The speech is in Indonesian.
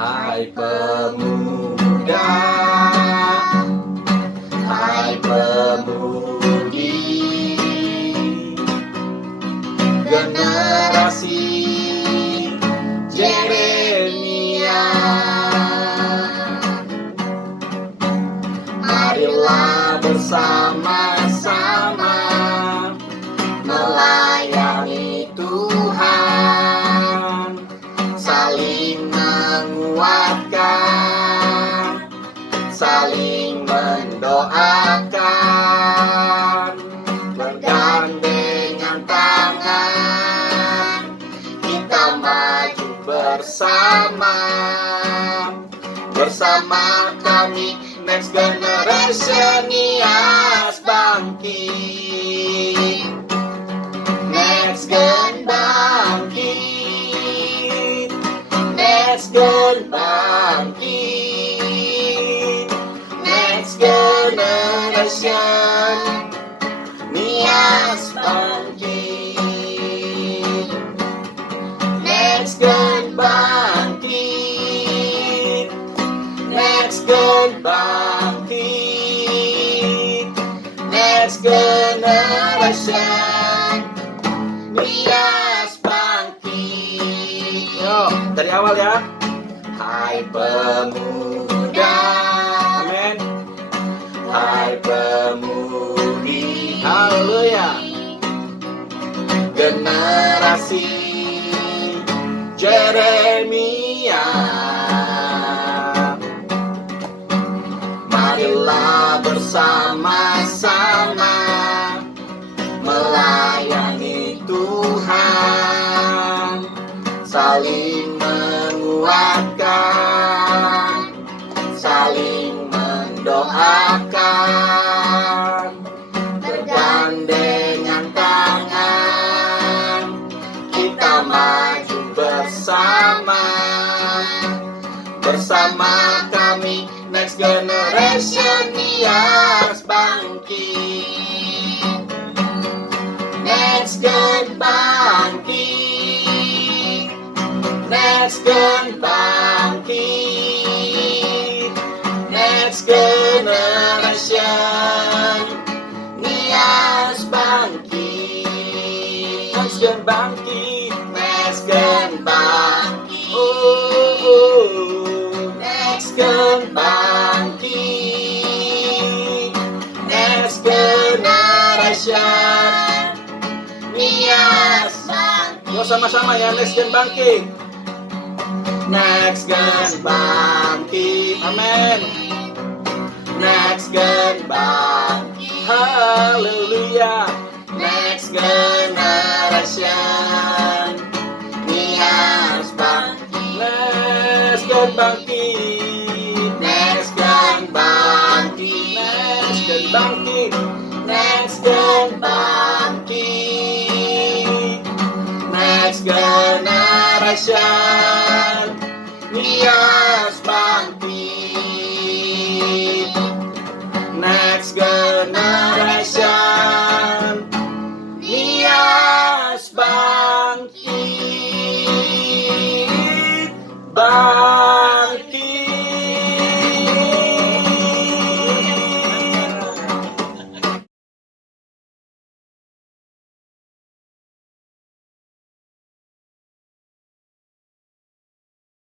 Hai pemuda, hai pemudi, generasi Yeremia. Marilah bersama-sama melayani Tuhan, saling menguatkan, saling mendoakan, bergandengan tangan, kita maju bersama. Bersama kami Next Generation IAS bangkit. Next Gen bangkit. Next Gen bangkit. Next Generation IAS bangkit. Next Gen bangkit. Next Gen bangkit. Next Generation IAS bangkit. Yo, dari awal ya. Hai pemuda, amin. Hai pemudi, haleluya. Generasi Yeremia. Marilah bersama-sama melayani Tuhan, saling menguatkan, saling mendoakan, bergandengan tangan, kita maju bersama. Bersama kami Next Generation IAS bangkit. Next Gen bangkit. Next Gen bangkit. Next Generation IAS bangkit. Next Gen bangkit. Next Gen bangkit. Next Gen bangkit. Next Generation IAS bangkit. Yo sama-sama ya, Next Gen bangkit. Next Gen bangkit. Amin. Next Gen bangkit. Haleluya. Next Generation IAS bangkit. Next Gen bangkit. Next Gen bangkit. Next Gen bangkit. Next Gen bangkit. Next Generation IAS bangkit. Next Generation IAS bangkit. Bangkit.